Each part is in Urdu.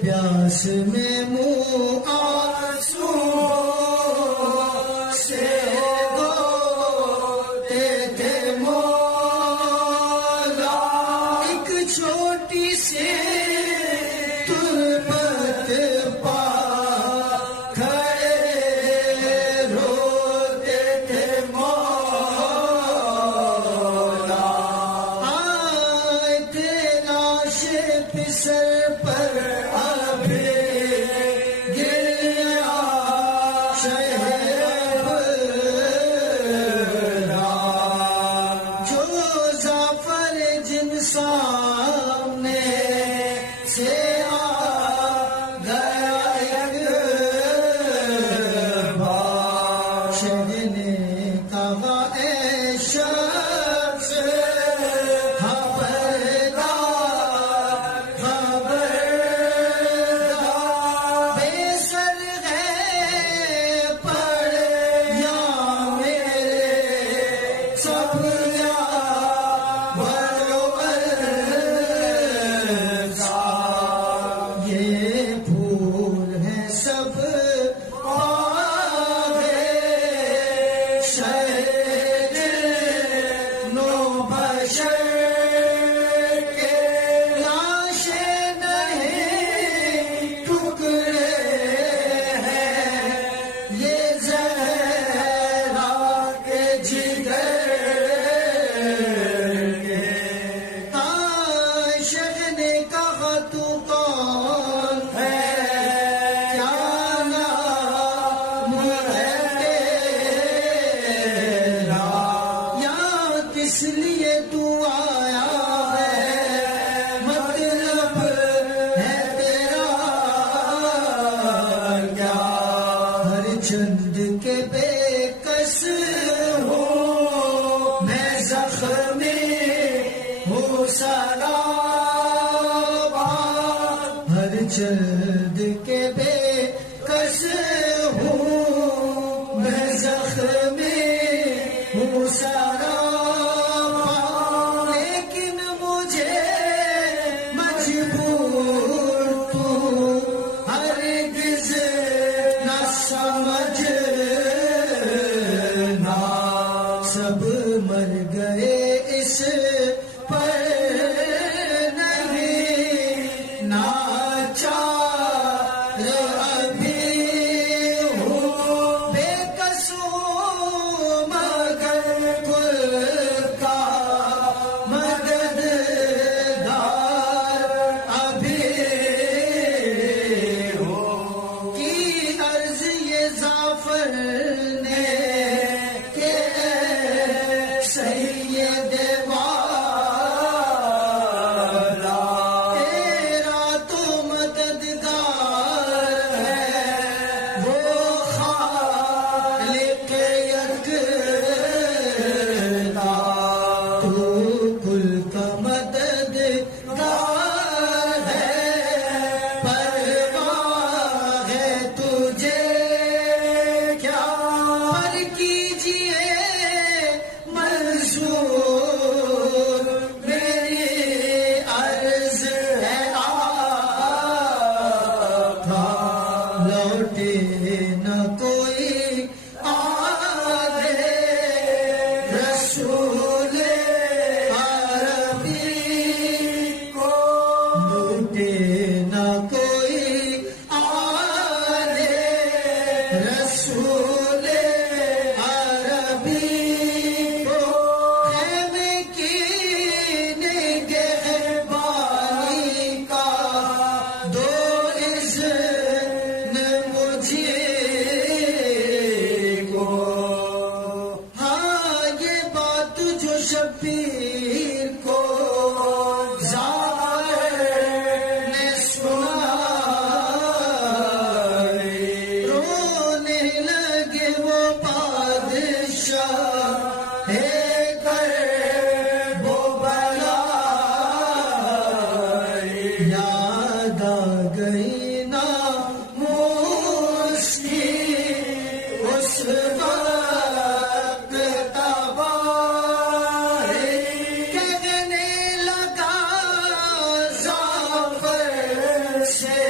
پیاس میں منہ آنسو سے دھوتے تھے مولا، ایک چھوٹی سی تربت پا کھڑے روتے تھے مولا، آئے تھے لاش پسر پر ابھی گریا شہر جو زعفر جن سامنے سے آ گیا ایک بار، شہر نے کہا اے شخص خبردار خبردار، بے سر ہے پر یا میرے سب یا بھرو یہ پھول ہیں سب باغے شہد نو بشر کے، لاشیں نہیں ٹکڑے ہیں یہ زہرا کے جگر کے۔ عاشق نے کہا تو کون ہے، کیا نام ہے تیرا، یا کس لیے تو آیا ہے، مطلب ہے تیرا کیا، ہر چند کے بے کس ہوں میں زخمی ہوں سلام، ہر چند کے بے کس ہوں میں زخمی ہوں سلام، لیکن مجھے مجبور تو ہرگز نہ سمجھنا، سب مر گئے اس پر نہیں ناچار ابھی ہوں، بے کس ہوں مگر کل کا مددگار ابھی ہوں، کی عرض یہ زعفر نے کہ اے سید والا، تیرا تو مددگار ہے وہ خالق یکتا، تو کل کا مددگار ہے، پرواہ ہے تجھے کیا، پر کیجئے منظور میری عرض ہے آقا، لوٹے نہ کوئی آدھے رسول عربی کو، لوٹے نہ کوئی آدھے رسول عربی کو، خیمے کی نگہبانی کا دو اذن مجھے کو، ہاں یہ بات جو شبیر کو زعفر نے سنائی، رونے لگے وہ بادشاہ ہے کر وہ بلائی، یاد آ گئی ناموس کی اس وقت تباہی، کہنے لگا زعفر سے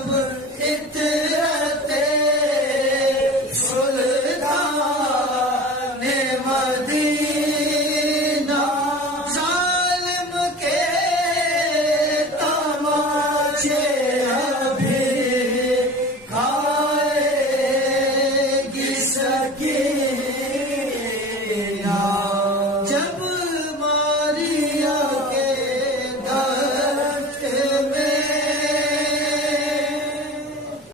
اب اتنا